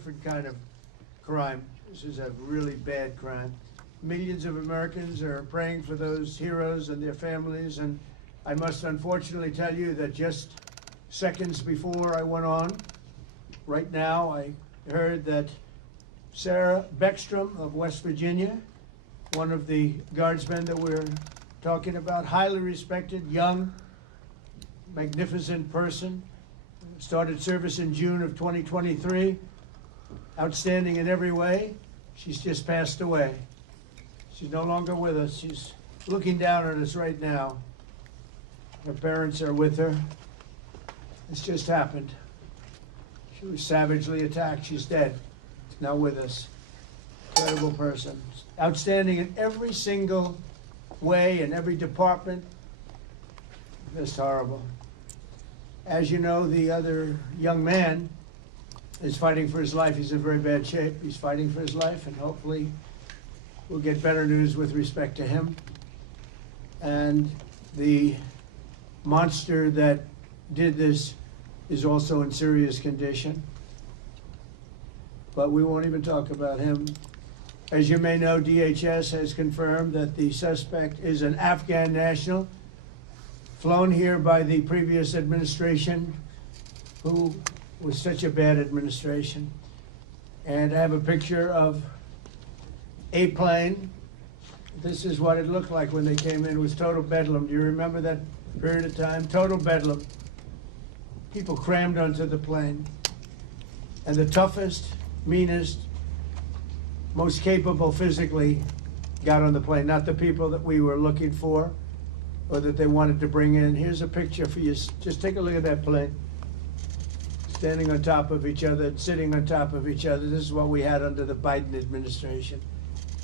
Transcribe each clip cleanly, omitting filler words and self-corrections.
Different kind of crime. This is a really bad crime. Millions of Americans are praying for those heroes and their families, and I must unfortunately tell you that just seconds before I went on, right now, I heard that Sarah Beckstrom of West Virginia, one of the guardsmen that we're talking about, highly respected, young, magnificent person, started service in June of 2023, outstanding in every way. She's just passed away. She's no longer with us. She's looking down at us right now. Her parents are with her. This just happened. She was savagely attacked. She's dead. She's now with us. Incredible person. Outstanding in every single way, in every department. Just horrible. As you know, the other young man is fighting for his life. He's in very bad shape. He's fighting for his life, and hopefully we'll get better news with respect to him. And the monster that did this is also in serious condition. But we won't even talk about him. As you may know, DHS has confirmed that the suspect is an Afghan national, flown here by the previous administration, who was such a bad administration. And I have a picture of a plane. This is what it looked like when they came in. It was total bedlam. Do you remember that period of time? Total bedlam. People crammed onto the plane. And the toughest, meanest, most capable physically got on the plane. Not the people that we were looking for or that they wanted to bring in. Here's a picture for you. Just take a look at that plane. Standing on top of each other, sitting on top of each other. This is what we had under the Biden administration.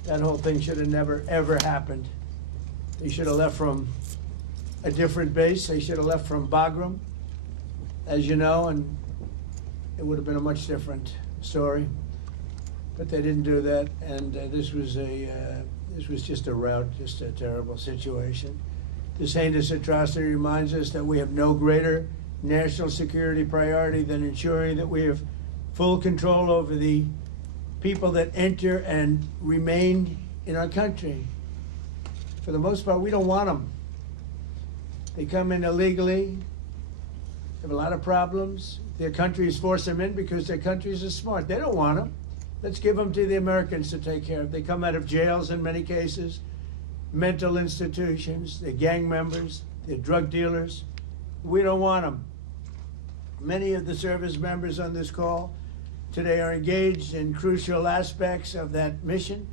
That whole thing should have never, ever happened. They should have left from a different base. They should have left from Bagram, as you know, and it would have been a much different story. But they didn't do that, and this was just a rout, just a terrible situation. This heinous atrocity reminds us that we have no greater national security priority than ensuring that we have full control over the people that enter and remain in our country. For the most part, we don't want them. They come in illegally, have a lot of problems. Their countries force them in because their countries are smart. They don't want them. Let's give them to the Americans to take care of. They come out of jails in many cases, mental institutions, they're gang members, they're drug dealers. We don't want them. Many of the service members on this call today are engaged in crucial aspects of that mission.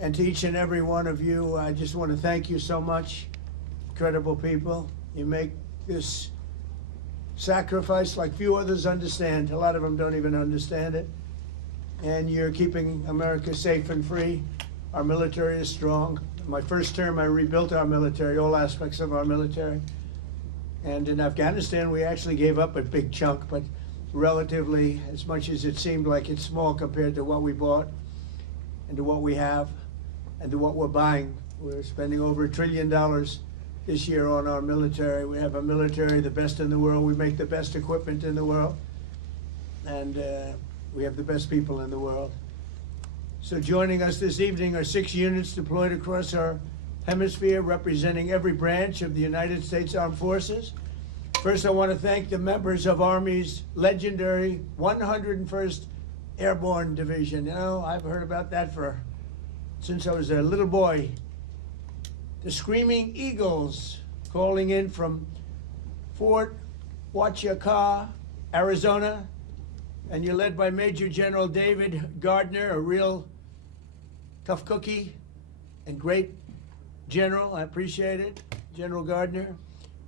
And to each and every one of you, I just want to thank you so much. Incredible people. You make this sacrifice like few others understand. A lot of them don't even understand it. And you're keeping America safe and free. Our military is strong. My first term, I rebuilt our military, all aspects of our military. And in Afghanistan, we actually gave up a big chunk, but relatively, as much as it seemed like it's small compared to what we bought and to what we have and to what we're buying. We're spending over $1 trillion this year on our military. We have a military, the best in the world. We make the best equipment in the world. And we have the best people in the world. So joining us this evening are 6 units deployed across our hemisphere, representing every branch of the United States Armed Forces. First, I want to thank the members of Army's legendary 101st Airborne Division. You know, I've heard about that since I was a little boy. The Screaming Eagles, calling in from Fort Huachuca, Arizona, and you're led by Major General David Gardner, a real tough cookie and great general. I appreciate it, General Gardner.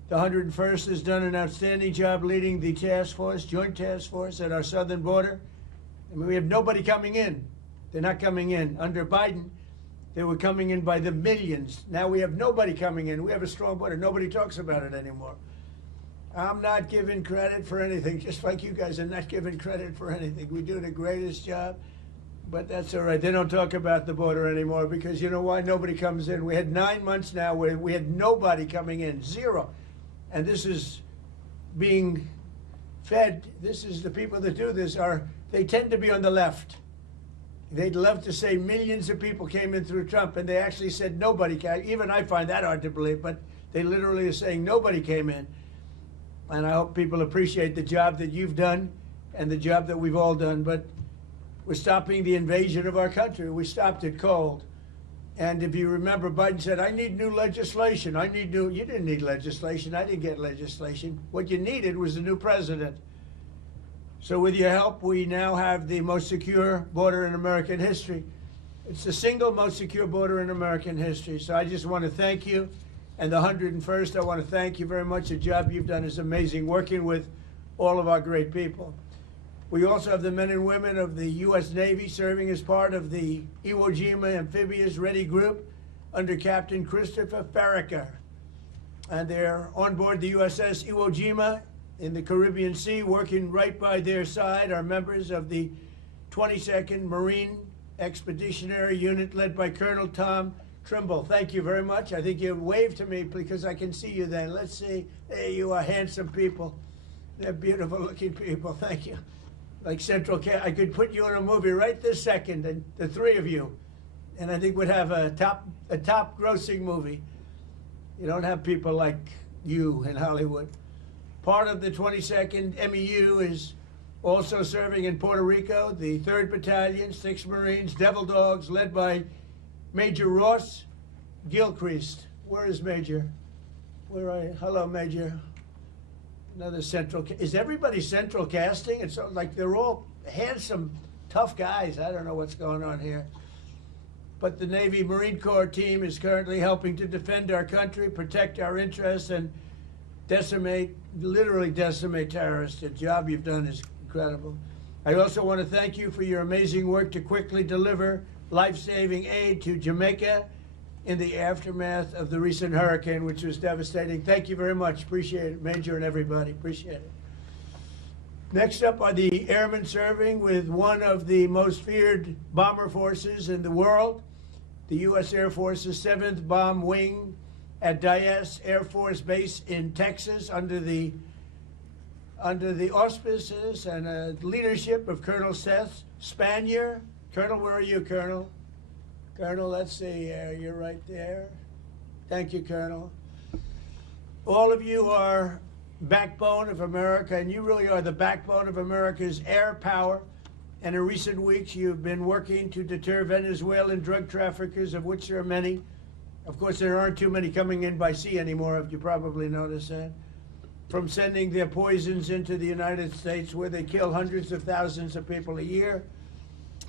The 101st has done an outstanding job leading the task force, joint task force at our southern border. I mean, we have nobody coming in. They're not coming in. Under Biden, they were coming in by the millions. Now we have nobody coming in. We have a strong border. Nobody talks about it anymore. I'm not giving credit for anything, just like you guys are not giving credit for anything. We do the greatest job, but that's all right. They don't talk about the border anymore because you know why? Nobody comes in. We had 9 months now where we had nobody coming in, zero. And this is being Fed, this is the people that do this, they tend to be on the left. They'd love to say millions of people came in through Trump, and they actually said nobody came. Even I find that hard to believe, but they literally are saying nobody came in. And I hope people appreciate the job that you've done and the job that we've all done. But we're stopping the invasion of our country. We stopped it cold. And if you remember, Biden said, I need new legislation. You didn't need legislation. I didn't get legislation. What you needed was a new president. So with your help, we now have the most secure border in American history. It's the single most secure border in American history. So I just want to thank you. And the 101st, I want to thank you very much. The job you've done is amazing, working with all of our great people. We also have the men and women of the U.S. Navy serving as part of the Iwo Jima Amphibious Ready Group under Captain Christopher Farraker. And they're on board the USS Iwo Jima in the Caribbean Sea, working right by their side are members of the 22nd Marine Expeditionary Unit led by Colonel Tom Trimble. Thank you very much. I think you waved to me because I can see you then. Let's see. There you are, handsome people. They're beautiful looking people. Thank you. Like I could put you in a movie right this second, and the three of you, and I think we'd have a top grossing movie. You don't have people like you in Hollywood. Part of the 22nd MEU is also serving in Puerto Rico, the 3rd Battalion, 6 Marines, Devil Dogs, led by Major Ross Gilchrist. Where is Major? Hello, Major. Another central. Is everybody central casting? It's like they're all handsome, tough guys. I don't know what's going on here. But the Navy Marine Corps team is currently helping to defend our country, protect our interests, and literally decimate terrorists. The job you've done is incredible. I also want to thank you for your amazing work to quickly deliver life-saving aid to Jamaica in the aftermath of the recent hurricane, which was devastating. Thank you very much. Appreciate it, Major and everybody. Appreciate it. Next up are the airmen serving with one of the most feared bomber forces in the world, the U.S. Air Force's 7th Bomb Wing at Dyess Air Force Base in Texas under the auspices and leadership of Colonel Seth Spanier. Colonel, where are you, Colonel? Colonel, let's see, you're right there. Thank you, Colonel. All of you are backbone of America, and you really are the backbone of America's air power. And in recent weeks, you've been working to deter Venezuelan drug traffickers, of which there are many. Of course, there aren't too many coming in by sea anymore, if you probably noticed that. From sending their poisons into the United States, where they kill hundreds of thousands of people a year.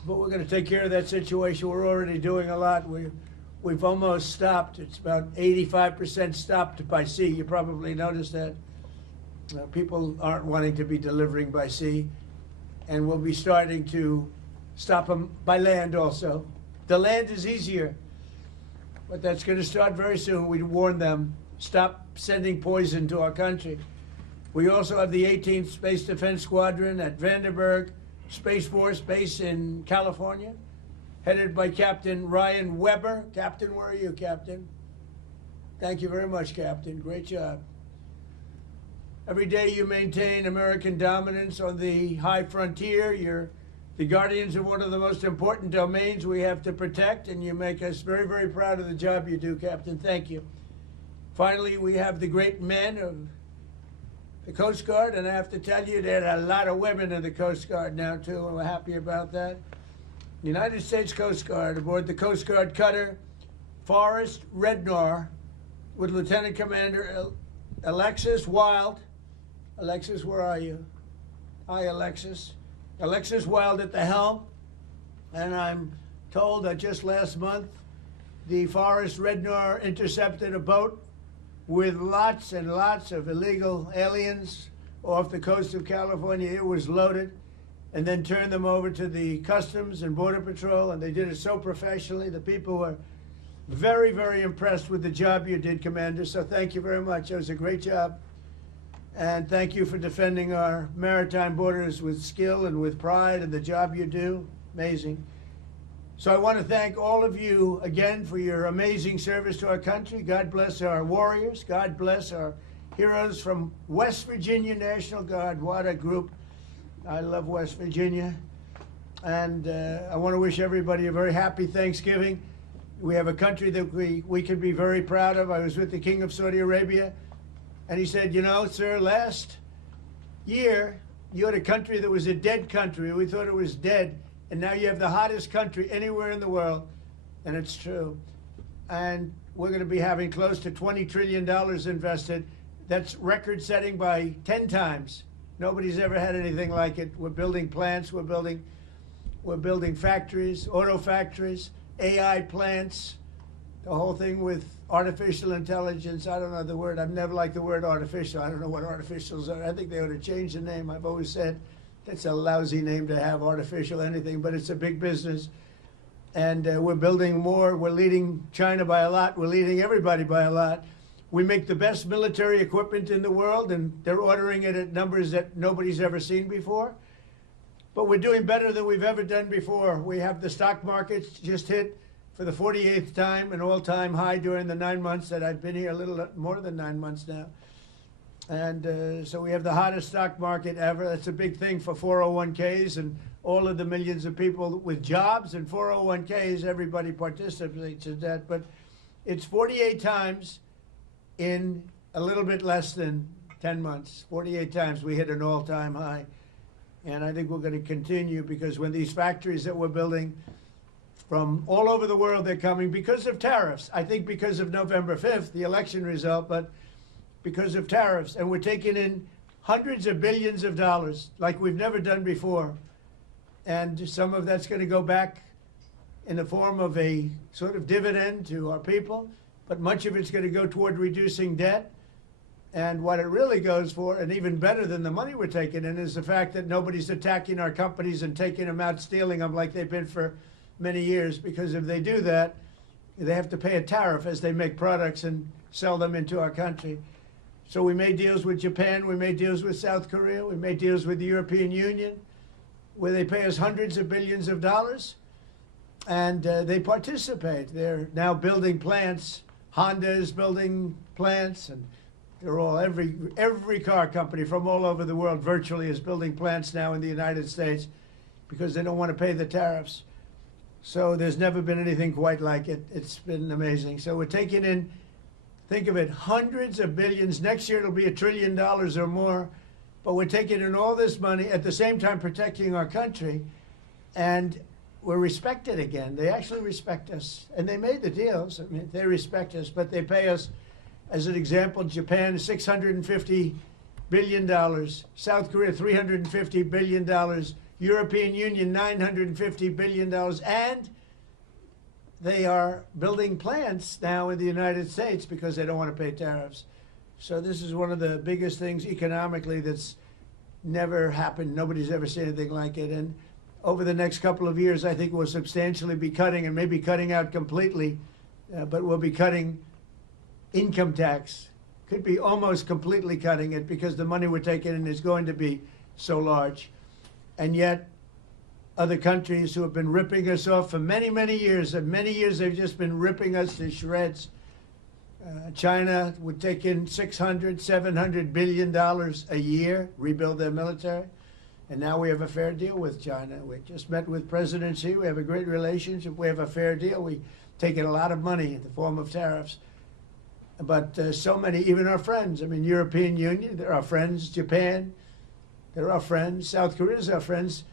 But we're going to take care of that situation. We're already doing a lot. We've almost stopped. It's about 85% stopped by sea. You probably noticed that. People aren't wanting to be delivering by sea. And we'll be starting to stop them by land also. The land is easier. But that's going to start very soon. We warn them, stop sending poison to our country. We also have the 18th Space Defense Squadron at Vandenberg Space Force Base in California, headed by Captain Ryan Weber. Captain, where are you, Captain? Thank you very much, Captain. Great job. Every day you maintain American dominance on the high frontier. You're the guardians of one of the most important domains we have to protect, and you make us very, very proud of the job you do, Captain. Thank you. Finally, we have the great men of the Coast Guard, and I have to tell you, there are a lot of women in the Coast Guard now, too, and we're happy about that. United States Coast Guard aboard the Coast Guard cutter Forrest Rednor with Lieutenant Commander Alexis Wild. Alexis, where are you? Hi, Alexis. Alexis Wild at the helm, and I'm told that just last month, the Forrest Rednor intercepted a boat with lots and lots of illegal aliens off the coast of California. It was loaded, and then turned them over to the Customs and Border Patrol, and they did it so professionally. The people were very, very impressed with the job you did, Commander, so thank you very much. It was a great job, and thank you for defending our maritime borders with skill and with pride, and the job you do, amazing. So I want to thank all of you again for your amazing service to our country. God bless our warriors. God bless our heroes from West Virginia National Guard. What a group. I love West Virginia. And I want to wish everybody a very happy Thanksgiving. We have a country that we can be very proud of. I was with the King of Saudi Arabia, and he said, you know, sir, last year you had a country that was a dead country. We thought it was dead, and now you have the hottest country anywhere in the world, and it's true. And we're going to be having close to $20 trillion invested. That's record-setting by 10 times. Nobody's ever had anything like it. We're building plants. We're building factories, auto factories, AI plants, the whole thing with artificial intelligence. I don't know the word. I've never liked the word artificial. I don't know what artificials are. I think they ought to change the name. I've always said that's a lousy name to have, artificial anything, but it's a big business. And we're building more. We're leading China by a lot. We're leading everybody by a lot. We make the best military equipment in the world, and they're ordering it at numbers that nobody's ever seen before. But we're doing better than we've ever done before. We have the stock markets just hit for the 48th time an all-time high during the 9 months that I've been here, a little more than 9 months now. And so we have the hottest stock market ever. That's a big thing for 401ks and all of the millions of people with jobs and 401ks. Everybody participates in that. But it's 48 times in a little bit less than 10 months. 48 times we hit an all-time high. And I think we're going to continue, because when these factories that we're building from all over the world, they're coming because of tariffs. I think because of November 5th, the election result, but because of tariffs. And we're taking in hundreds of billions of dollars like we've never done before. And some of that's going to go back in the form of a sort of dividend to our people, but much of it's going to go toward reducing debt. And what it really goes for, and even better than the money we're taking in, is the fact that nobody's attacking our companies and taking them out, stealing them like they've been for many years. Because if they do that, they have to pay a tariff as they make products and sell them into our country. So we made deals with Japan, we made deals with South Korea, we made deals with the European Union, where they pay us hundreds of billions of dollars, and they participate. They're now building plants. Honda is building plants, and they're all, every car company from all over the world virtually is building plants now in the United States because they don't want to pay the tariffs. So there's never been anything quite like it. It's been amazing. So we're taking in, think of it, hundreds of billions. Next year it'll be $1 trillion or more. But we're taking in all this money, at the same time protecting our country. And we're respected again. They actually respect us. And they made the deals. I mean, they respect us, but they pay us. As an example, Japan, $650 billion. South Korea, $350 billion. European Union, $950 billion. And they are building plants now in the United States because they don't want to pay tariffs. So this is one of the biggest things economically that's never happened. Nobody's ever seen anything like it. And over the next couple of years, I think we'll substantially be cutting, and maybe cutting out completely, but we'll be cutting income tax. Could be almost completely cutting it because the money we're taking in is going to be so large. And yet, other countries who have been ripping us off for many, many years, and many years they've just been ripping us to shreds. China would take in $600, $700 billion a year, rebuild their military. And now we have a fair deal with China. We just met with President Xi. We have a great relationship. We have a fair deal. We take in a lot of money in the form of tariffs. But so many, even our friends, I mean, European Union, they're our friends. Japan, they're our friends. South Korea is our friends.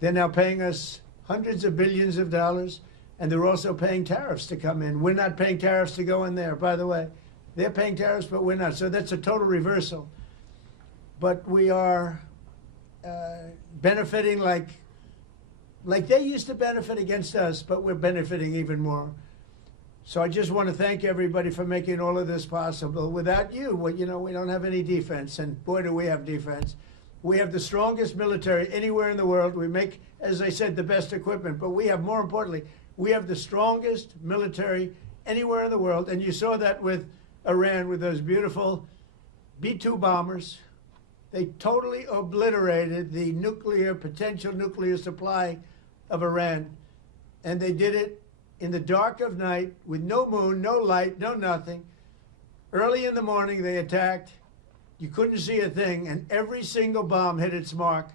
They're now paying us hundreds of billions of dollars, and they're also paying tariffs to come in. We're not paying tariffs to go in there, by the way. They're paying tariffs, but we're not. So that's a total reversal. But we are benefiting like they used to benefit against us, but we're benefiting even more. So I just want to thank everybody for making all of this possible. Without you, well, you know, we don't have any defense, and boy, do we have defense. We have the strongest military anywhere in the world. We make, as I said, the best equipment, but we have, more importantly, we have the strongest military anywhere in the world, and you saw that with Iran, with those beautiful B-2 bombers. They totally obliterated the potential nuclear supply of Iran, and they did it in the dark of night with no moon, no light, no nothing. Early in the morning, they attacked, You couldn't see a thing, and every single bomb hit its mark.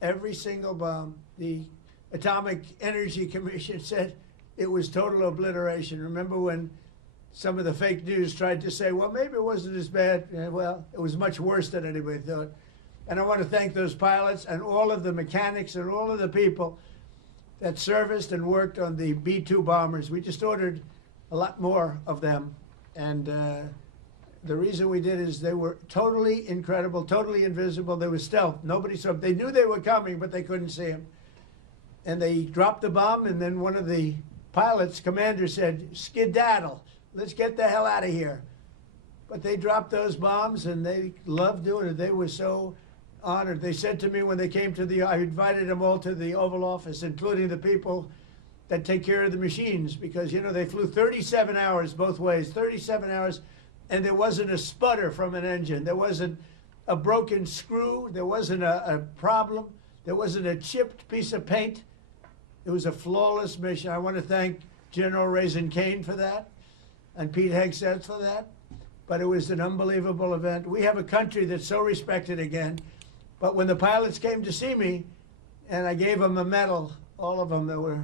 Every single bomb. The Atomic Energy Commission said it was total obliteration. Remember when some of the fake news tried to say, well, maybe it wasn't as bad. Well, it was much worse than anybody thought. And I want to thank those pilots and all of the mechanics and all of the people that serviced and worked on the B-2 bombers. We just ordered a lot more of them. And the reason we did is they were totally incredible, totally invisible. They were stealth. Nobody saw them. They knew they were coming, but they couldn't see them. And they dropped the bomb, and then one of the pilots, commander, said, skedaddle. Let's get the hell out of here. But they dropped those bombs, and they loved doing it. They were so honored. They said to me when they came to I invited them all to the Oval Office, including the people that take care of the machines, because, you know, they flew 37 hours both ways, 37 hours, and there wasn't a sputter from an engine. There wasn't a broken screw. There wasn't a problem. There wasn't a chipped piece of paint. It was a flawless mission. I want to thank General Raisin Kane for that and Pete Hegseth for that. But it was an unbelievable event. We have a country that's so respected again. But when the pilots came to see me, and I gave them a medal, all of them, there were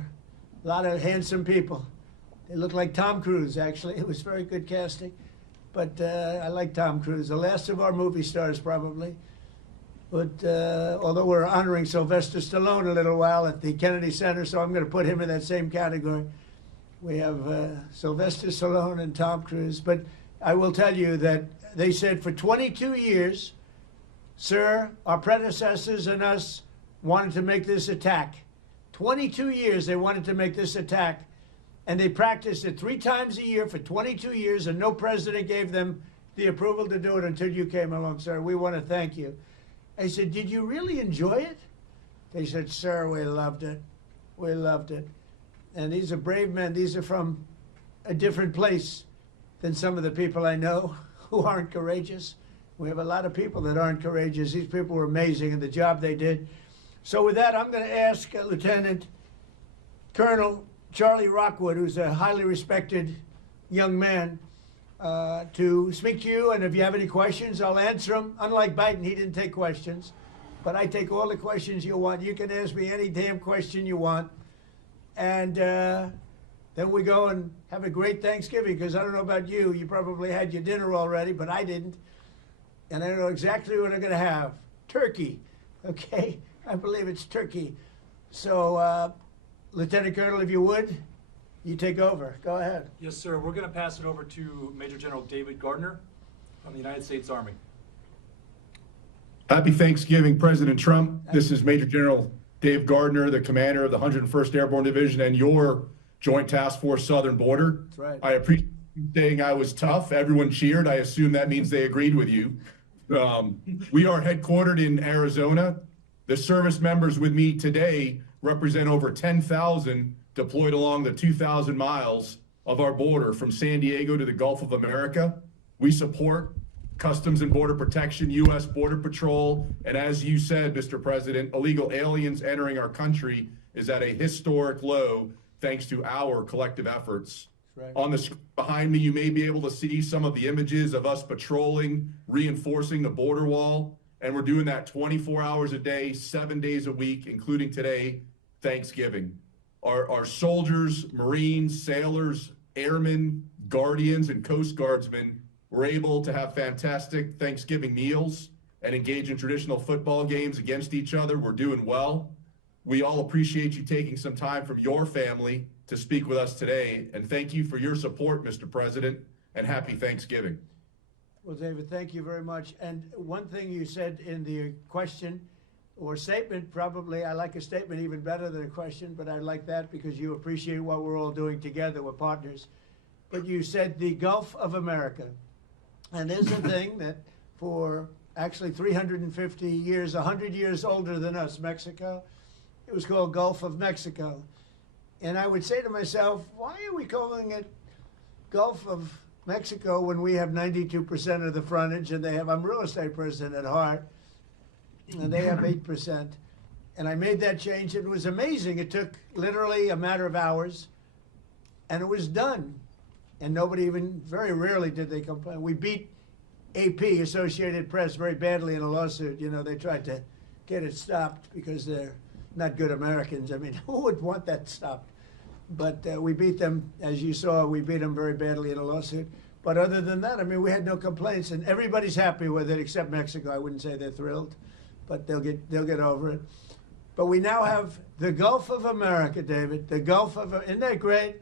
a lot of handsome people. They looked like Tom Cruise, actually. It was very good casting. But I like Tom Cruise, the last of our movie stars, probably. But although we're honoring Sylvester Stallone a little while at the Kennedy Center, so I'm going to put him in that same category. We have Sylvester Stallone and Tom Cruise. But I will tell you that they said for 22 years, sir, our predecessors and us wanted to make this attack. 22 years they wanted to make this attack. And they practiced it 3 times a year for 22 years, and no president gave them the approval to do it until you came along, sir. We want to thank you. I said, did you really enjoy it? They said, sir, we loved it. We loved it. And these are brave men. These are from a different place than some of the people I know who aren't courageous. We have a lot of people that aren't courageous. These people were amazing in the job they did. So with that, I'm going to ask Lieutenant Colonel Charlie Rockwood, who's a highly respected young man, to speak to you. And if you have any questions, I'll answer them. Unlike Biden, he didn't take questions. But I take all the questions you want. You can ask me any damn question you want. And then we go and have a great Thanksgiving, because I don't know about you. You probably had your dinner already, but I didn't. And I know exactly what I'm going to have. Turkey, okay? I believe it's turkey. So, Lieutenant Colonel, if you would, you take over. Go ahead. Yes, sir. We're going to pass it over to Major General David Gardner from the United States Army. Happy Thanksgiving, President Trump. This is Major General Dave Gardner, the commander of the 101st Airborne Division and your Joint Task Force Southern Border. That's right. I appreciate you saying I was tough. Everyone cheered. I assume that means they agreed with you. We are headquartered in Arizona. The service members with me today represent over 10,000 deployed along the 2,000 miles of our border from San Diego to the Gulf of America. We support Customs and Border Protection, U.S. Border Patrol, and as you said, Mr. President, illegal aliens entering our country is at a historic low thanks to our collective efforts. Right. On the screen behind me, you may be able to see some of the images of us patrolling, reinforcing the border wall, and we're doing that 24 hours a day, 7 days a week, including today, Thanksgiving. Our soldiers, Marines, sailors, airmen, guardians, and Coast Guardsmen were able to have fantastic Thanksgiving meals and engage in traditional football games against each other. We're doing well. We all appreciate you taking some time from your family to speak with us today, and thank you for your support, Mr. President, and happy Thanksgiving. Well, David, thank you very much. And one thing you said in the question or statement, probably, I like a statement even better than a question, but I like that because you appreciate what we're all doing together. We're partners. But you said the Gulf of America. And there's a thing that for actually 350 years, 100 years older than us, Mexico, it was called Gulf of Mexico. And I would say to myself, why are we calling it Gulf of Mexico when we have 92% of the frontage and they have, I'm a real estate person at heart, and they have 8%. And I made that change. It was amazing. It took literally a matter of hours, and it was done. And nobody even, very rarely did they complain. We beat AP, Associated Press, very badly in a lawsuit. You know, they tried to get it stopped because they're not good Americans. I mean, who would want that stopped? But we beat them, as you saw, we beat them very badly in a lawsuit. But other than that, I mean, we had no complaints, and everybody's happy with it except Mexico. I wouldn't say they're thrilled, but they'll get over it. But we now have the Gulf of America, David. The Gulf of, isn't that great?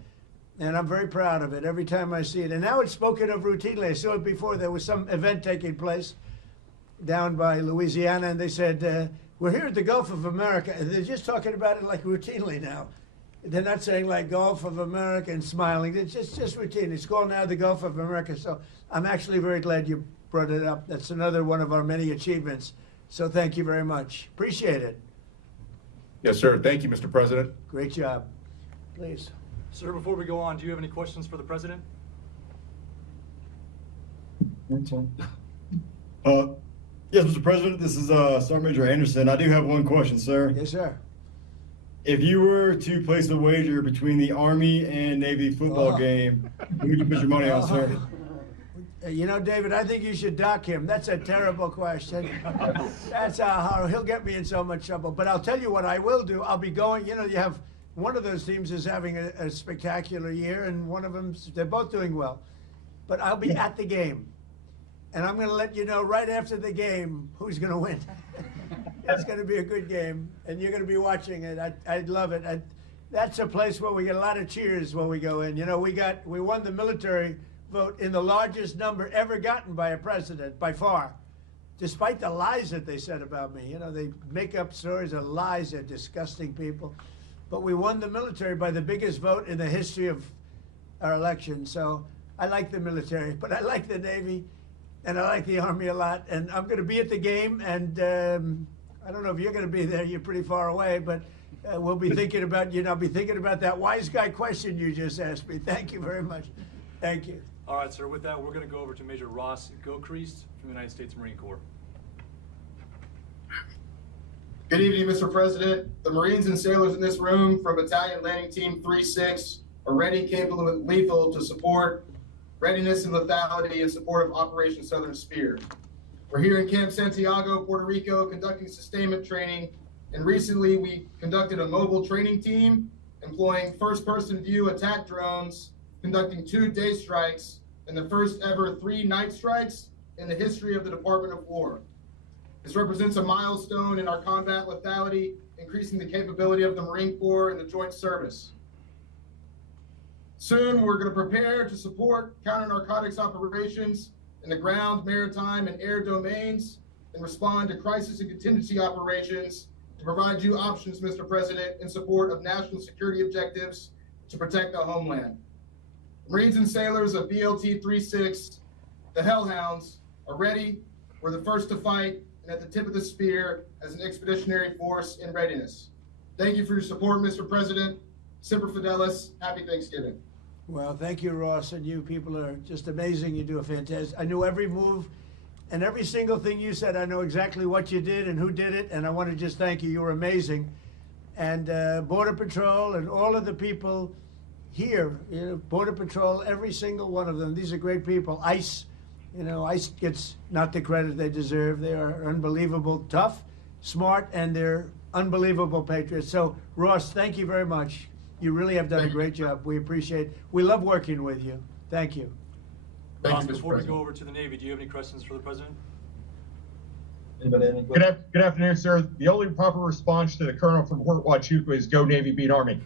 And I'm very proud of it every time I see it. And now it's spoken of routinely. I saw it before. There was some event taking place down by Louisiana, and they said, we're here at the Gulf of America. And they're just talking about it like routinely now. They're not saying like Gulf of America and smiling. It's just routine. It's called now the Gulf of America. So I'm actually very glad you brought it up. That's another one of our many achievements. So thank you very much. Appreciate it. Yes, sir. Thank you, Mr. President. Great job. Please. Sir, before we go on, do you have any questions for the president? Yes, Mr. President, this is Sergeant Major Anderson. I do have one question, sir. Yes, sir. If you were to place a wager between the Army and Navy football game, who would you put your money on, sir? You know, David, I think you should dock him. That's a terrible question. That's horrible. He'll get me in so much trouble. But I'll tell you what I will do. I'll be going, you know, you have one of those teams is having a spectacular year, and one of them, they're both doing well. But I'll be at the game. And I'm going to let you know right after the game who's going to win. It's going to be a good game, and you're going to be watching it. I'd love it. That's a place where we get a lot of cheers when we go in. You know, we won the military vote in the largest number ever gotten by a president, by far, despite the lies that they said about me. You know, they make up stories of lies. They're disgusting people. But we won the military by the biggest vote in the history of our election. So I like the military, but I like the Navy, and I like the Army a lot. And I'm going to be at the game, and I don't know if you're going to be there. You're pretty far away, but we'll be thinking about, you know, I'll be thinking about that wise guy question you just asked me. Thank you very much. Thank you. All right, sir. With that, we're going to go over to Major Ross Gilchrist from the United States Marine Corps. Good evening, Mr. President. The Marines and sailors in this room from Battalion Landing Team 3-6 are ready, capable, and lethal to support readiness and lethality in support of Operation Southern Spear. We're here in Camp Santiago, Puerto Rico, conducting sustainment training, and recently we conducted a mobile training team employing first-person view attack drones, conducting 2 day strikes and the first ever 3 night strikes in the history of the Department of War. This represents a milestone in our combat lethality, increasing the capability of the Marine Corps and the Joint Service. Soon, we're going to prepare to support counter-narcotics operations in the ground, maritime, and air domains, and respond to crisis and contingency operations to provide you options, Mr. President, in support of national security objectives to protect the homeland. Marines and sailors of BLT 3-6, the Hellhounds, are ready. We're the first to fight, and at the tip of the spear as an expeditionary force in readiness. Thank you for your support, Mr. President. Semper Fidelis. Happy Thanksgiving. Well, thank you, Ross, and you people are just amazing. You do a fantastic. I knew every move and every single thing you said. I know exactly what you did and who did it, and I want to just thank you. You were amazing. And Border Patrol and all of the people here, you know, Border Patrol, every single one of them. These are great people. ICE. You know, ICE gets not the credit they deserve. They are unbelievable, tough, smart, and they're unbelievable patriots. So, Ross, thank you very much. You really have done a great job. We appreciate it. We love working with you. Thank you. Ross, before we go over to the Navy, do you have any questions for the president? Anybody have any questions? Good afternoon, sir. The only proper response to the colonel from Fort Huachuca is "Go Navy, beat Army."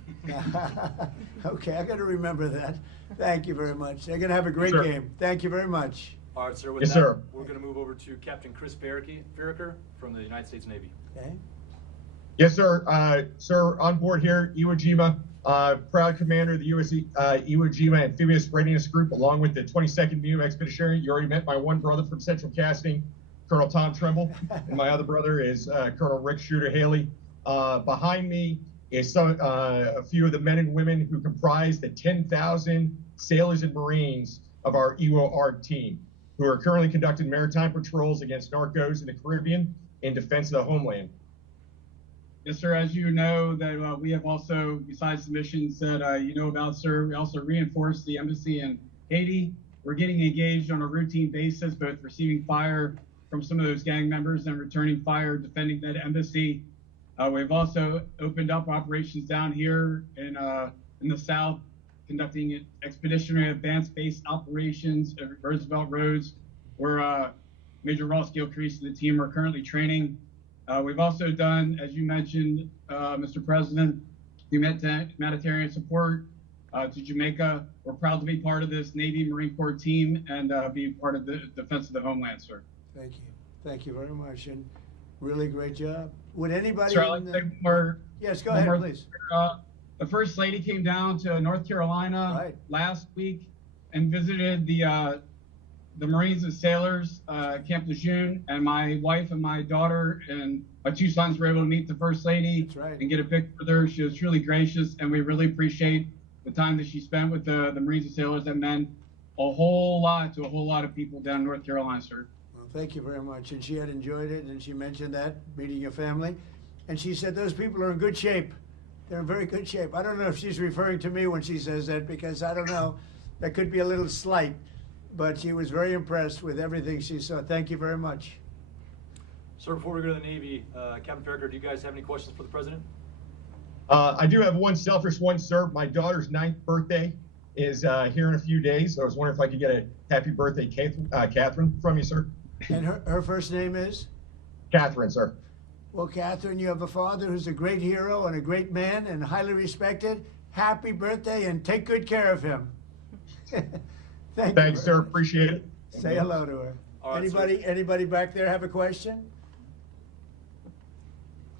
Okay, I got to remember that. Thank you very much. They're going to have a great game. Thank you very much. All right, sir. With Yes, that, sir. we're going to move over to Captain Chris Farraker from the United States Navy. Okay. Yes, sir. Sir, on board here, Iwo Jima, proud commander of the Iwo Jima Amphibious Readiness Group, along with the 22nd MEU Expeditionary. You already met my one brother from Central Casting, Colonel Tom Trimble, and my other brother is Colonel Rick Shooter Haley. Behind me is a few of the men and women who comprise the 10,000 sailors and Marines of our Iwo ARG team, who are currently conducting maritime patrols against narcos in the Caribbean in defense of the homeland. Yes, sir. As you know, that we have also, besides the missions that you know about, sir, we also reinforce the embassy in Haiti, we're getting engaged on a routine basis, both receiving fire from some of those gang members and returning fire, defending that embassy. We've also opened up operations down here in the South, conducting expeditionary advanced base operations at Roosevelt Roads, where Major Ross Gilcrease and the team are currently training. We've also done, as you mentioned, Mr. President, humanitarian support to Jamaica. We're proud to be part of this Navy Marine Corps team and be part of the defense of the homeland, sir. Thank you. Thank you very much, and really great job. Would anybody? Sir, I'd like to say more. Yes, go ahead, please. The First Lady came down to North Carolina last week and visited the Marines and Sailors Camp Lejeune, and my wife and my daughter and my two sons were able to meet the First Lady and get a picture with her. She was truly gracious, and we really appreciate the time that she spent with the Marines and Sailors. That meant a whole lot to a whole lot of people down in North Carolina, sir. Well, thank you very much. And she had enjoyed it, and she mentioned that, meeting your family. And she said those people are in good shape. They're in very good shape. I don't know if she's referring to me when she says that, because I don't know. That could be a little slight. But she was very impressed with everything she saw. Thank you very much. Sir, before we go to the Navy, Captain Farragut, do you guys have any questions for the President? I do have one selfish one, sir. My daughter's 9th birthday is here in a few days. So I was wondering if I could get a happy birthday, Catherine, from you, sir. And her first name is? Catherine, sir. Well, Catherine, you have a father who's a great hero and a great man and highly respected. Happy birthday, and take good care of him. Thanks, sir. Appreciate it. Say hello to her. All right, anybody back there have a question?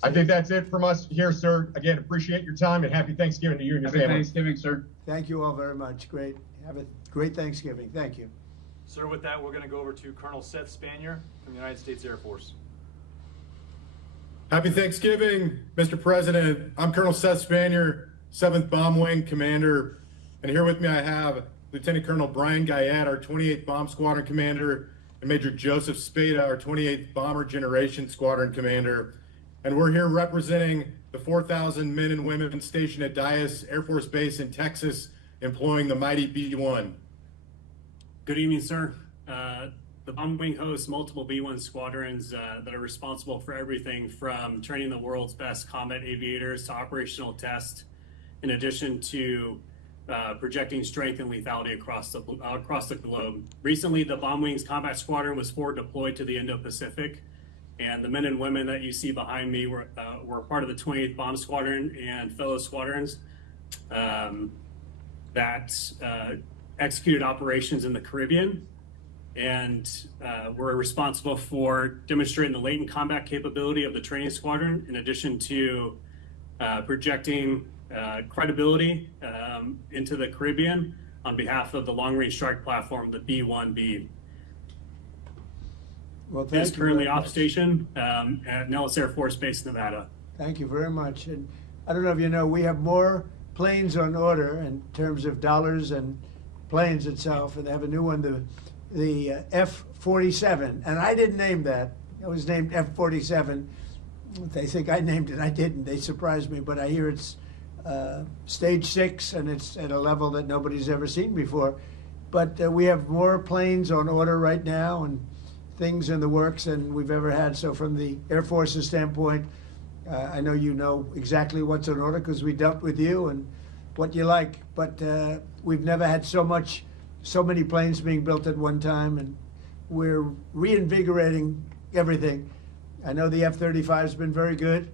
I think that's it from us here, sir. Again, appreciate your time and happy Thanksgiving to you and your family. Happy Thanksgiving, sir. Thank you all very much. Great. Have a great Thanksgiving. Thank you. Sir, with that, we're going to go over to Colonel Seth Spanier from the United States Air Force. Happy Thanksgiving, Mr. President. I'm Colonel Seth Spanier, 7th Bomb Wing Commander. And here with me I have Lieutenant Colonel Brian Guyette, our 28th Bomb Squadron Commander, and Major Joseph Spada, our 28th Bomber Generation Squadron Commander. And we're here representing the 4,000 men and women stationed at Dyess Air Force Base in Texas, employing the mighty B-1. Good evening, sir. The Bomb Wing hosts multiple B-1 squadrons that are responsible for everything from training the world's best combat aviators to operational tests, in addition to projecting strength and lethality across the globe. Recently, the Bomb Wings Combat Squadron was forward deployed to the Indo-Pacific, and the men and women that you see behind me were part of the 28th Bomb Squadron and fellow squadrons that executed operations in the Caribbean, and were responsible for demonstrating the latent combat capability of the training squadron, in addition to projecting credibility into the Caribbean on behalf of the long-range strike platform, the B-1B. Well, It is currently off station at Nellis Air Force Base, Nevada. Thank you very much. And I don't know if you know, we have more planes on order in terms of dollars and planes itself, and they have a new one, the F-47, and I didn't name that. It was named F-47. They think I named it. I didn't. They surprised me, but I hear it's stage 6, and it's at a level that nobody's ever seen before. But we have more planes on order right now and things in the works than we've ever had. So from the Air Force's standpoint, I know you know exactly what's on order because we dealt with you and what you like. But we've never had so many planes being built at one time, and we're reinvigorating everything. I know the F-35 has been very good,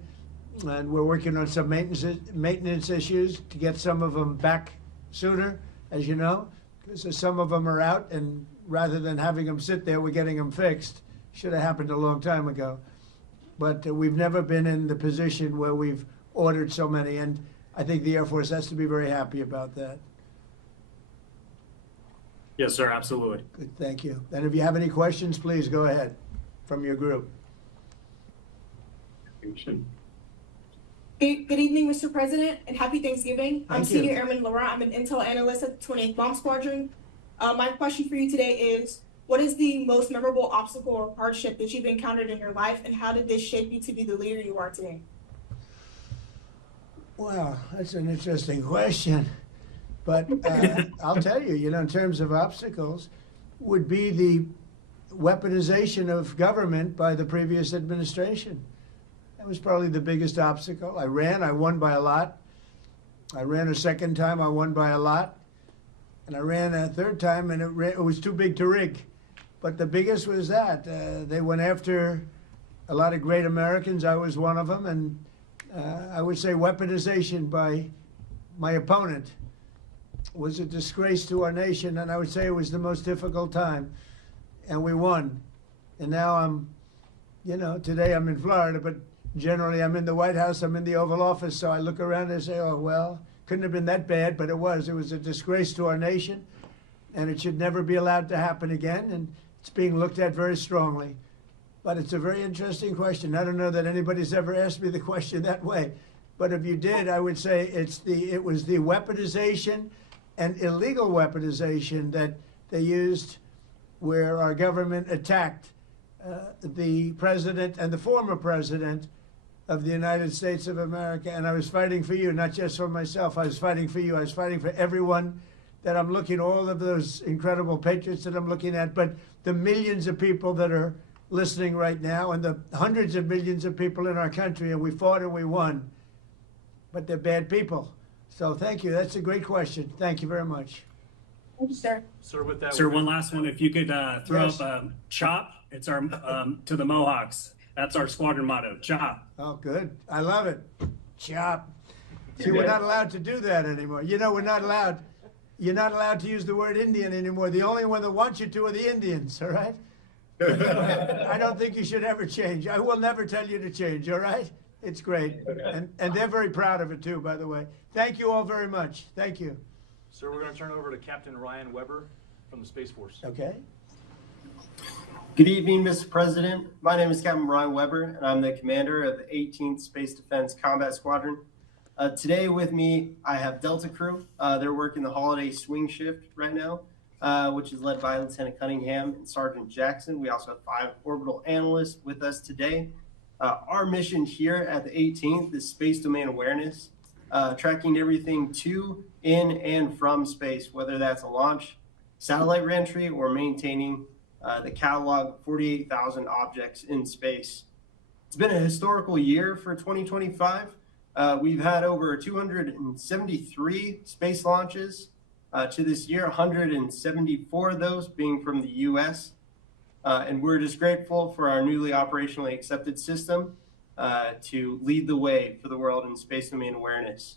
and we're working on some maintenance issues to get some of them back sooner, as you know, because some of them are out, and rather than having them sit there, we're getting them fixed. Should have happened a long time ago. But we've never been in the position where we've ordered so many, and I think the Air Force has to be very happy about that. Yes, sir, absolutely. Good, thank you. And if you have any questions, please go ahead from your group. Good evening, Mr. President, and happy Thanksgiving. I'm Senior Airman Laurent. I'm an intel analyst at the 28th Bomb Squadron. My question for you today is, what is the most memorable obstacle or hardship that you've encountered in your life, and how did this shape you to be the leader you are today? Well, that's an interesting question. But I'll tell you, in terms of obstacles, would be the weaponization of government by the previous administration. That was probably the biggest obstacle. I won by a lot. I ran a second time, I won by a lot. And I ran a third time, and it was too big to rig. But the biggest was that. They went after a lot of great Americans. I was one of them. And I would say weaponization by my opponent was a disgrace to our nation. And I would say it was the most difficult time. And we won. And now I'm, today I'm in Florida, but generally I'm in the White House, I'm in the Oval Office. So I look around and say, oh, well, couldn't have been that bad, but it was. It was a disgrace to our nation. And it should never be allowed to happen again. And it's being looked at very strongly. But it's a very interesting question. I don't know that anybody's ever asked me the question that way. But if you did, I would say it was the weaponization and illegal weaponization that they used where our government attacked the president and the former president of the United States of America. And I was fighting for you, not just for myself. I was fighting for you. I was fighting for everyone that I'm looking, all of those incredible patriots that I'm looking at, but the millions of people that are listening right now and the hundreds of millions of people in our country. And we fought and we won, but they're bad people. So thank you. That's a great question. Thank you very much. Thank you, sir. Sir, with that, Sir, one last one. If you could throw Yes. up CHOP. It's our to the Mohawks. That's our squadron motto. CHOP. Oh, good. I love it. Chop. See, we're not allowed to do that anymore. We're not allowed. You're not allowed to use the word Indian anymore. The only one that wants you to are the Indians, all right? I don't think you should ever change. I will never tell you to change, all right? It's great. And they're very proud of it, too, by the way. Thank you all very much. Thank you. sir, we're going to turn it over to Captain Ryan Weber from the Space Force. Okay. Good evening, Mr. President. My name is Captain Ryan Weber, and I'm the commander of the 18th Space Defense Combat Squadron. Today with me, I have Delta Crew. They're working the holiday swing shift right now, which is led by Lieutenant Cunningham and Sergeant Jackson. We also have 5 orbital analysts with us today. Our mission here at the 18th is space domain awareness, tracking everything to, in, and from space, whether that's a launch, satellite reentry, or maintaining the catalog of 48,000 objects in space. It's been a historical year for 2025. We've had over 273 space launches to this year, 174 of those being from the U.S. And we're just grateful for our newly operationally accepted system to lead the way for the world in space domain awareness.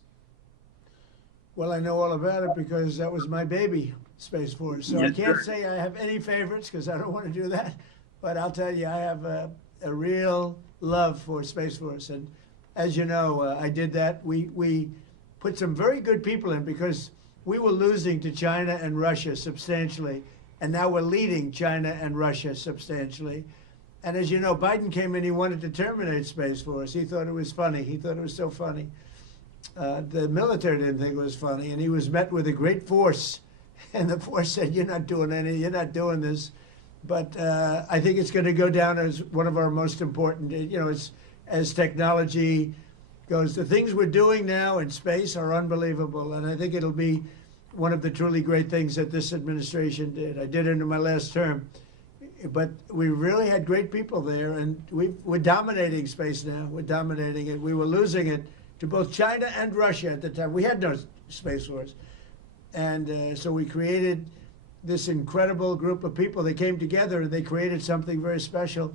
Well, I know all about it because that was my baby, Space Force. So Yes, I can't sir. say I have any favorites because I don't want to do that. But I'll tell you, I have a real love for Space Force. And as you know, I did that. We put some very good people in because we were losing to China and Russia substantially. And now we're leading China and Russia substantially. And as you know, Biden came in, he wanted to terminate Space Force. He thought it was funny. He thought it was so funny. The military didn't think it was funny, and he was met with a great force. And the force said, you're not doing this. But I think it's going to go down as one of our most important, as technology goes. The things we're doing now in space are unbelievable. And I think it'll be one of the truly great things that this administration did. I did it in my last term. But we really had great people there, and we're dominating space now. We're dominating it. We were losing it to both China and Russia at the time. We had no Space Force. And so we created this incredible group of people that came together, and they created something very special.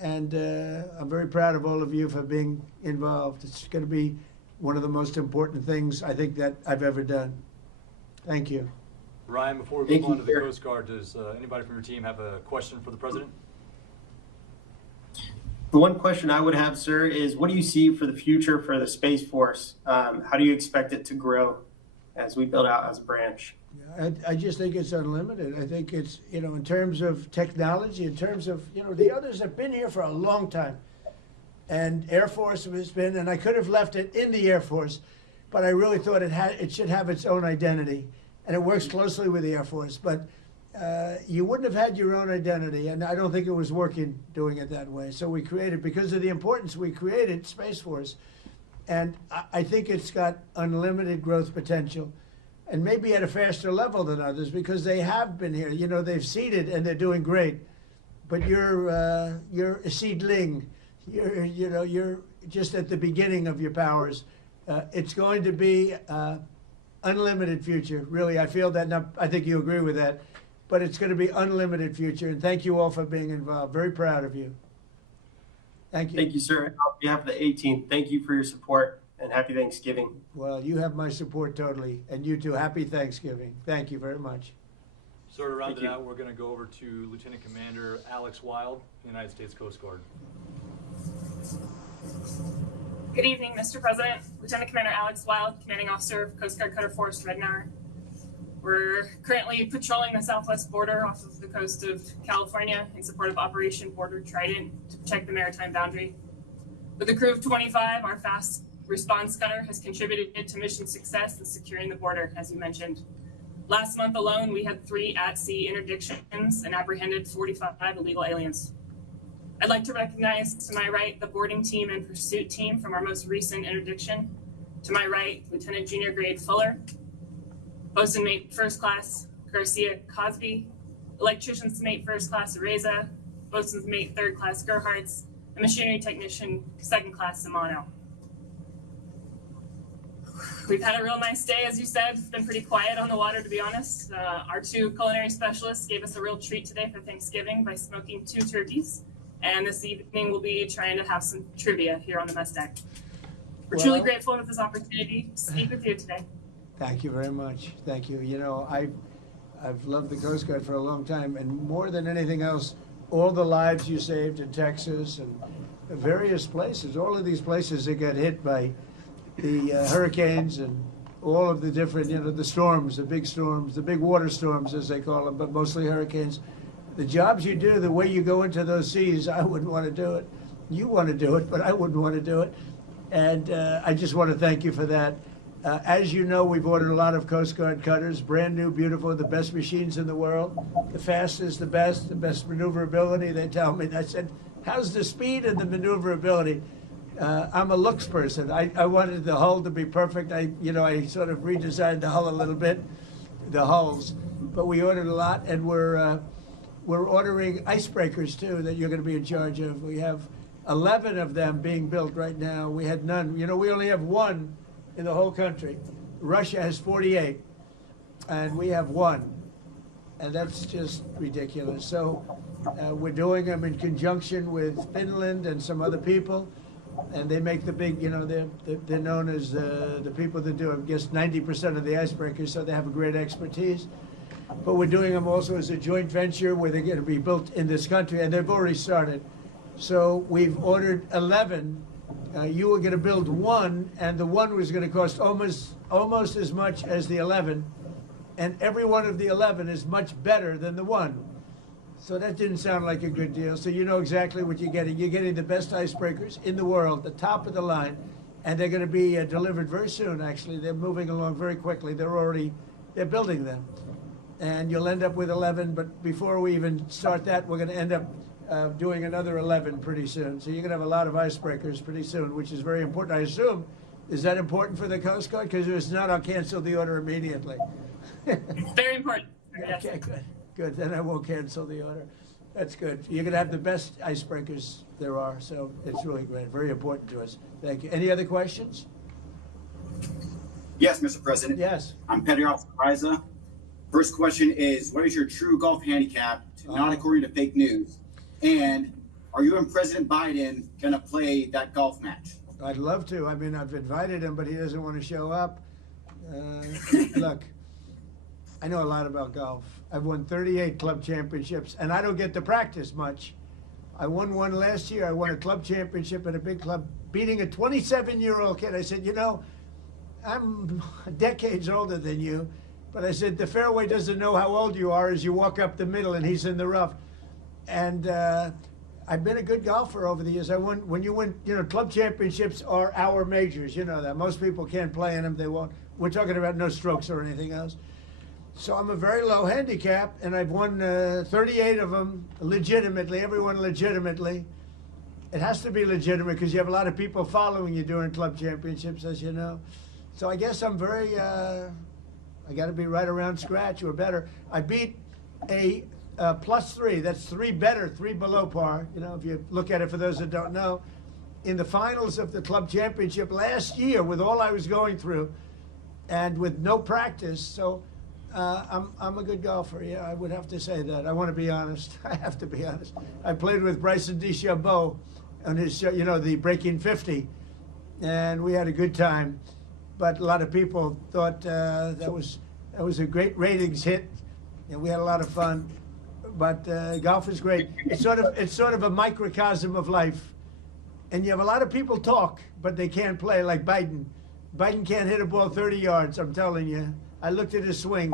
And I'm very proud of all of you for being involved. It's going to be one of the most important things I think that I've ever done. Thank you. Ryan, before we Thank move on you, to the sir. Coast Guard, does anybody from your team have a question for the President? The one question I would have, sir, is what do you see for the future for the Space Force? How do you expect it to grow as we build out as a branch? I just think it's unlimited. I think it's, in terms of technology, in terms of, the others have been here for a long time. And Air Force has been, and I could have left it in the Air Force, but I really thought it should have its own identity. And it works closely with the Air Force. But you wouldn't have had your own identity, and I don't think it was working doing it that way. So we created, because of the importance, we created Space Force. And I think it's got unlimited growth potential. and maybe at a faster level than others because they have been here. You know, they've seeded and they're doing great. But you're a seedling. You're just at the beginning of your powers. It's going to be unlimited future. Really, I feel that. And I think you agree with that. But it's going to be unlimited future. And thank you all for being involved. Very proud of you. Thank you. Thank you, sir. On behalf of the 18th, thank you for your support and happy Thanksgiving. Well, you have my support totally. And you too. Happy Thanksgiving. Thank you very much. So to round it out, we're going to go over to Lieutenant Commander Alex Wild, United States Coast Guard. Good evening, Mr. President. Lieutenant Commander Alex Wild, Commanding Officer of Coast Guard Cutter Force Red Nar. We're currently patrolling the southwest border off of the coast of California in support of Operation Border Trident to protect the maritime boundary. With a crew of 25, our fast response cutter has contributed to mission success in securing the border, as you mentioned. Last month alone, we had 3 at-sea interdictions and apprehended 45 illegal aliens. I'd like to recognize to my right the boarding team and pursuit team from our most recent interdiction. To my right, Lieutenant Junior Grade Fuller, Bosun Mate First Class Garcia Cosby, Electrician's Mate First Class Areza, Bosun's Mate Third Class Gerhards, and Machinery Technician Second Class Simano. We've had a real nice day, as you said. It's been pretty quiet on the water, to be honest. Our 2 culinary specialists gave us a real treat today for Thanksgiving by smoking 2 turkeys. And this evening we'll be trying to have some trivia here on the mess deck. We're truly grateful for this opportunity to speak with you today. Thank you very much. Thank you. You know, I've loved the Coast Guard for a long time, and more than anything else, all the lives you saved in Texas and various places, all of these places that get hit by the hurricanes and all of the different, the storms, the big water storms, as they call them, but mostly hurricanes. The jobs you do, the way you go into those seas, I wouldn't want to do it. You want to do it, but I wouldn't want to do it. And I just want to thank you for that. As you know, we've ordered a lot of Coast Guard cutters, brand new, beautiful, the best machines in the world, the fastest, the best maneuverability. They tell me. I said, how's the speed and the maneuverability? I'm a looks person. I wanted the hull to be perfect. I sort of redesigned the hull a little bit, the hulls, but we ordered a lot, and we're ordering icebreakers too that you're going to be in charge of. We have 11 of them being built right now. We had none. We only have 1 in the whole country. Russia has 48, and we have 1, and that's just ridiculous. So we're doing them in conjunction with Finland and some other people. And they make the big, they're known as the people that do, I guess, 90% of the icebreakers, so they have a great expertise. But we're doing them also as a joint venture where they're going to be built in this country, and they've already started. So we've ordered 11. You were going to build 1, and the 1 was going to cost almost as much as the 11, and every one of the 11 is much better than the 1. So that didn't sound like a good deal. So you know exactly what you're getting. You're getting the best icebreakers in the world, the top of the line, and they're going to be delivered very soon, actually. They're moving along very quickly. They're building them. And you'll end up with 11, but before we even start that, we're going to end up doing another 11 pretty soon. So you're going to have a lot of icebreakers pretty soon, which is very important. I assume, is that important for the Coast Guard? Because if it's not, I'll cancel the order immediately. Very important. Yes. Okay, good. Good, then I won't cancel the order. That's good. You're going to have the best icebreakers there are, so it's really great. Very important to us. Thank you. Any other questions? Yes, Mr. President. Yes. I'm Petty Officer Riza. First question is, what is your true golf handicap, not according to fake news? And are you and President Biden going to play that golf match? I'd love to. I mean, I've invited him, but he doesn't want to show up. Look, I know a lot about golf. I've won 38 club championships, and I don't get to practice much. I won one last year. I won a club championship at a big club, beating a 27-year-old kid. I said, I'm decades older than you, but I said, the fairway doesn't know how old you are as you walk up the middle, and he's in the rough. And I've been a good golfer over the years. When you win, club championships are our majors. You know that. Most people can't play in them. They won't. We're talking about no strokes or anything else. So I'm a very low handicap, and I've won 38 of them legitimately, everyone legitimately. It has to be legitimate because you have a lot of people following you during club championships, as you know. So I guess I'm very I got to be right around scratch or better. I beat a +3. That's 3 better, 3 below par. You know, if you look at it, for those that don't know, in the finals of the club championship last year, with all I was going through, and with no practice. So I'm a good golfer. Yeah, I would have to say that. I want to be honest. I have to be honest. I played with Bryson DeChambeau on his show, you know, the Breaking 50, and we had a good time. But a lot of people thought that was a great ratings hit, and we had a lot of fun. But golf is great. It's sort of a microcosm of life, and you have a lot of people talk, but they can't play. Like Biden. Biden can't hit a ball 30 yards. I'm telling you. I looked at his swing.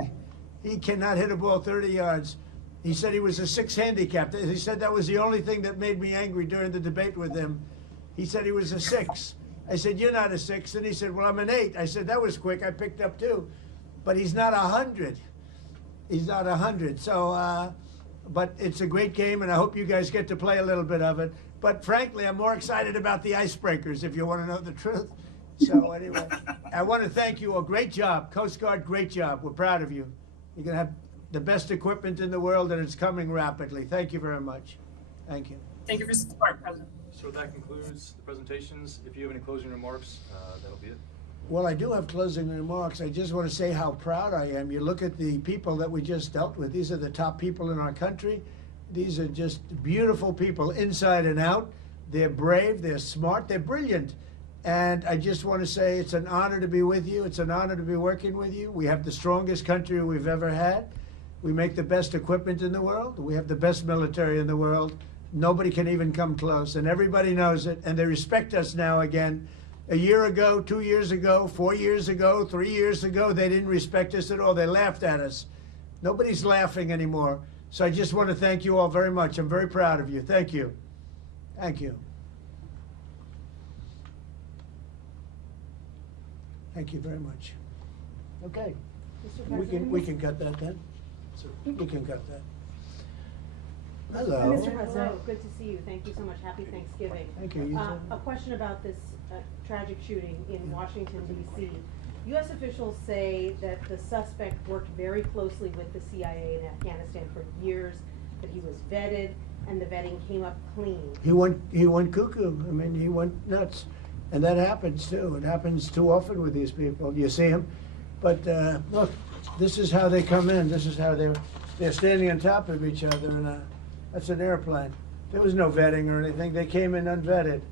He cannot hit a ball 30 yards. He said he was a 6 handicap. He said that was the only thing that made me angry during the debate with him. He said he was a 6. I said, you're not a 6. And he said, well, I'm an 8. I said, that was quick. I picked up 2. But he's not 100. He's not 100. So, but it's a great game, and I hope you guys get to play a little bit of it. But frankly, I'm more excited about the icebreakers, if you want to know the truth. So anyway, I want to thank you all. Great job. Coast Guard, great job. We're proud of you. You're going to have the best equipment in the world, and it's coming rapidly. Thank you very much. Thank you. Thank you for your support, President. So that concludes the presentations. If you have any closing remarks, that'll be it. Well, I do have closing remarks. I just want to say how proud I am. You look at the people that we just dealt with. These are the top people in our country. These are just beautiful people inside and out. They're brave, they're smart, they're brilliant. And I just want to say it's an honor to be with you. It's an honor to be working with you. We have the strongest country we've ever had. We make the best equipment in the world. We have the best military in the world. Nobody can even come close, and everybody knows it, and they respect us now again. A year ago, 2 years ago, 4 years ago, 3 years ago, they didn't respect us at all. They laughed at us. Nobody's laughing anymore. So I just want to thank you all very much. I'm very proud of you. Thank you. Thank you. Thank you very much. Okay. We can cut that then. We can cut that. Hello. Mr. President, good to see you. Thank you so much. Happy Thanksgiving. Thank you. You too. A question about this tragic shooting in Washington, D.C. U.S. officials say that the suspect worked very closely with the CIA in Afghanistan for years, that he was vetted, and the vetting came up clean. He went cuckoo. I mean, he went nuts. And that happens too. It happens too often with these people. You see them. But look, this is how they come in. This is how they're standing on top of each other, and that's an airplane. There was no vetting or anything. They came in unvetted.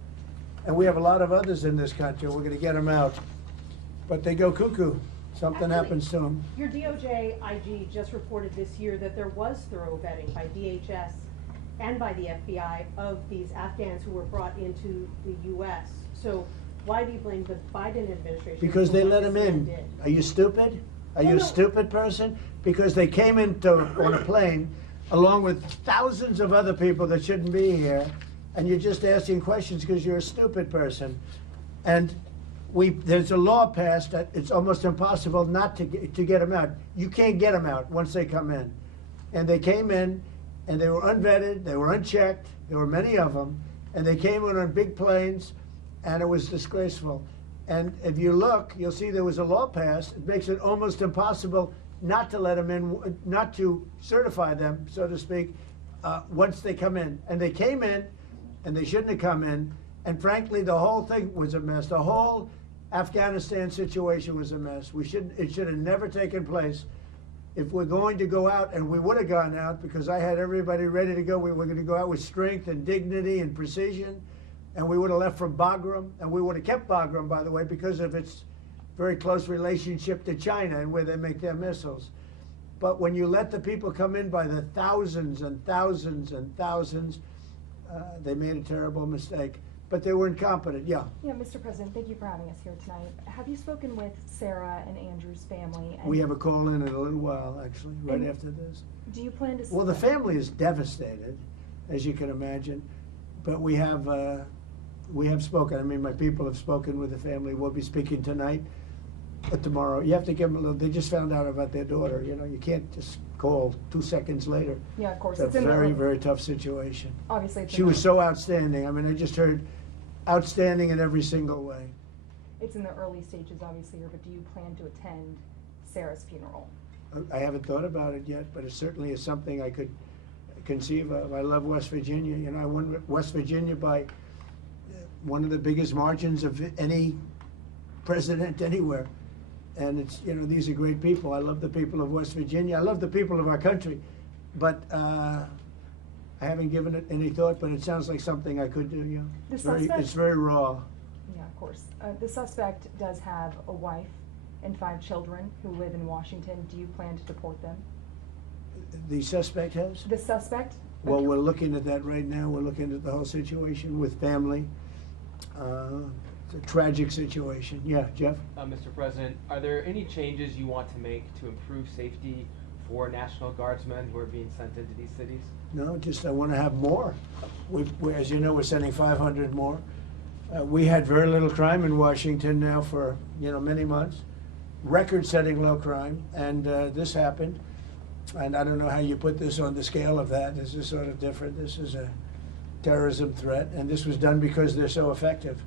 And we have a lot of others in this country. We're going to get them out. But they go cuckoo. Something happens to them. Your DOJ IG just reported this year that there was thorough vetting by DHS and by the FBI of these Afghans who were brought into the U.S. So why do you blame the Biden administration? Because they let them in. Are you stupid? Are you a stupid person? Because they came on a plane along with thousands of other people that shouldn't be here, and you're just asking questions because you're a stupid person. And there's a law passed that it's almost impossible not to get them out. You can't get them out once they come in. And they came in, and they were unvetted, they were unchecked, there were many of them, and they came in on big planes, and it was disgraceful. And if you look, you'll see there was a law passed. It makes it almost impossible not to let them in, not to certify them, so to speak, once they come in. And they came in, and they shouldn't have come in. And frankly, the whole thing was a mess. The whole Afghanistan situation was a mess. It should have never taken place. If we're going to go out, and we would have gone out because I had everybody ready to go, we were going to go out with strength and dignity and precision, and we would have left from Bagram, and we would have kept Bagram, by the way, because of its very close relationship to China and where they make their missiles. But when you let the people come in by the thousands and thousands and thousands, they made a terrible mistake. But they were incompetent. Yeah. Yeah, Mr. President, thank you for having us here tonight. Have you spoken with Sarah and Andrew's family? We have a call in a little while, actually, right after this. Do you plan to? Well, the family is devastated, as you can imagine. But we have spoken. I mean, my people have spoken with the family. We'll be speaking tonight, tomorrow. You have to give them a little. They just found out about their daughter. You know, you can't just call 2 seconds later. Yeah, of course. It's a very, very tough situation. Obviously, she was so outstanding. I mean, I just heard outstanding in every single way. It's in the early stages, obviously, but do you plan to attend Sarah's funeral? I haven't thought about it yet, but it certainly is something I could conceive of. I love West Virginia. You know, I won West Virginia by one of the biggest margins of any president anywhere. And it's, you know, these are great people. I love the people of West Virginia. I love the people of our country. But I haven't given it any thought, but it sounds like something I could do, you know. It's very raw. Yeah, of course. The suspect does have a wife and 5 children who live in Washington. Do you plan to deport them? The suspect has? The suspect? Well, we're looking at that right now. We're looking at the whole situation with family. It's a tragic situation. Yeah, Jeff? Mr. President, are there any changes you want to make to improve safety for National Guardsmen who are being sent into these cities? No, just I want to have more. As you know, we're sending 500 more. We had very little crime in Washington now for, you know, many months. Record-setting low crime, and this happened. And I don't know how you put this on the scale of that. This is sort of different. This is a terrorism threat, and this was done because they're so effective.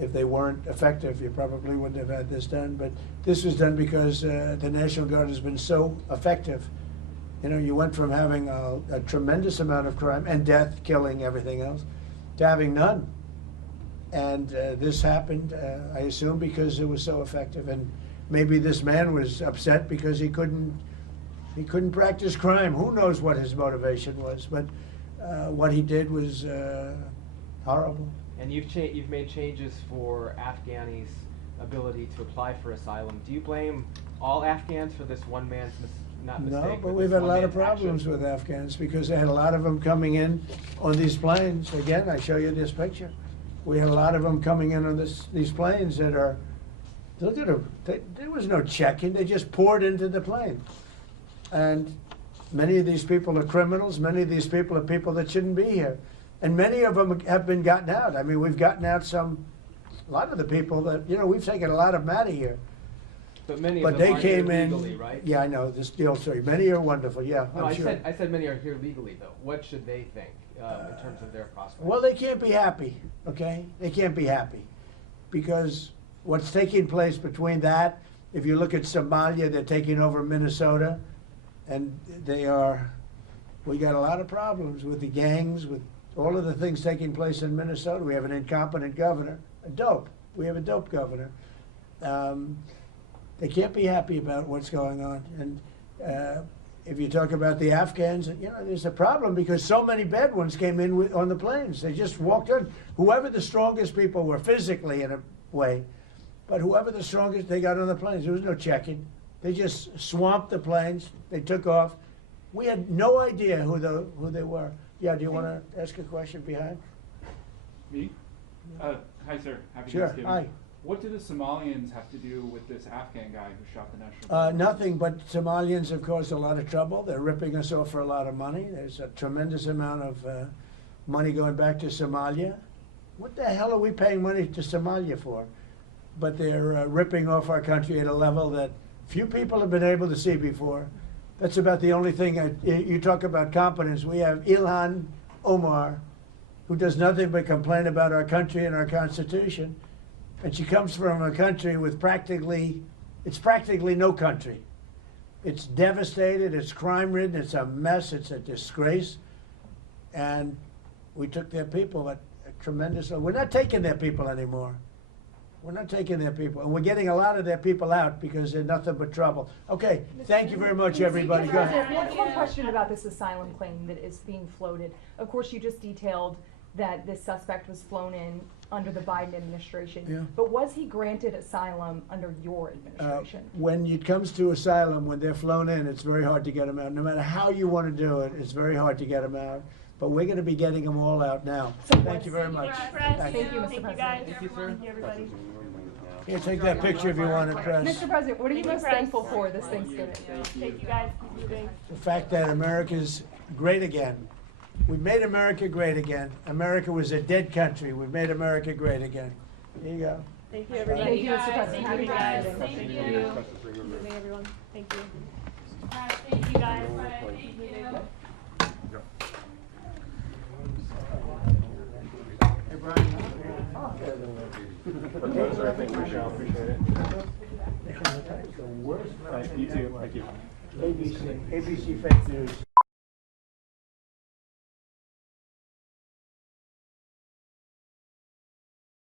If they weren't effective, you probably wouldn't have had this done. But this was done because the National Guard has been so effective. You know, you went from having a tremendous amount of crime and death, killing, everything else, to having none. And this happened, I assume, because it was so effective. And maybe this man was upset because he couldn't practice crime. Who knows what his motivation was? But what he did was horrible. And you've made changes for Afghanis' ability to apply for asylum. Do you blame all Afghans for this one man's mistake? No, but we've had a lot of problems with Afghans because they had a lot of them coming in on these planes. Again, I show you this picture. We had a lot of them coming in on these planes that are, look at them. There was no checking. They just poured into the plane. And many of these people are criminals. Many of these people are people that shouldn't be here. And many of them have been gotten out. I mean, we've gotten out a lot of the people that, you know, we've taken a lot of them out of here. But many But of them they aren't came here in, legally, right? Yeah, I know, this deal story. Many are wonderful, yeah, No, I'm sure. I said many are here legally, though. What should they think in terms of their prospects? Well, they can't be happy, okay? They can't be happy. Because what's taking place between that, if you look at Somalia, they're taking over Minnesota, and we got a lot of problems with the gangs, with all of the things taking place in Minnesota. We have an incompetent governor, we have a dope governor. They can't be happy about what's going on. And if you talk about the Afghans, you know, there's a problem because so many bad ones came in on the planes. They just walked in. Whoever the strongest people were physically in a way, but whoever the strongest, they got on the planes. There was no checking. They just swamped the planes. They took off. We had no idea who they were. Yeah, do you want to ask a question behind? Me? Hi, sir. Happy Sure. Thanksgiving. Hi. What do the Somalians have to do with this Afghan guy who shot the National Guard? Nothing, but Somalians have caused a lot of trouble. They're ripping us off for a lot of money. There's a tremendous amount of money going back to Somalia. What the hell are we paying money to Somalia for? But they're ripping off our country at a level that few people have been able to see before. That's about the only thing. You talk about competence. We have Ilhan Omar, who does nothing but complain about our country and our Constitution. And she comes from a country with practically no country. It's devastated, it's crime-ridden, it's a mess, it's a disgrace. And we took their people at a tremendous, we're not taking their people anymore. We're not taking their people, and we're getting a lot of their people out because they're nothing but trouble. Okay, thank you very much, everybody. Go ahead. One question about this asylum claim that is being floated. Of course, you just detailed that this suspect was flown in under the Biden administration. Yeah. But was he granted asylum under your administration? When it comes to asylum, when they're flown in, it's very hard to get them out. No matter how you want to do it, it's very hard to get them out. But we're going to be getting them all out now. Thank you very much. Thank you, Mr. President. Thank you, sir. Thank you, everybody. Here, take that picture if you want it, Press. Mr. President, what are you most thankful for this Thanksgiving? Thank you, guys. Keep moving. The fact that America's great again. We've made America great again. America was a dead country. We've made America great again. Here you go. Thank you, everybody. Thank you, Mr. President. Thank you, guys. Thank Thank you. Keep moving, everyone. Thank you. Thank you, guys. Thank you. Hey, Brian. I think we shall appreciate it. The worst. You too. Thank you. ABC fake news.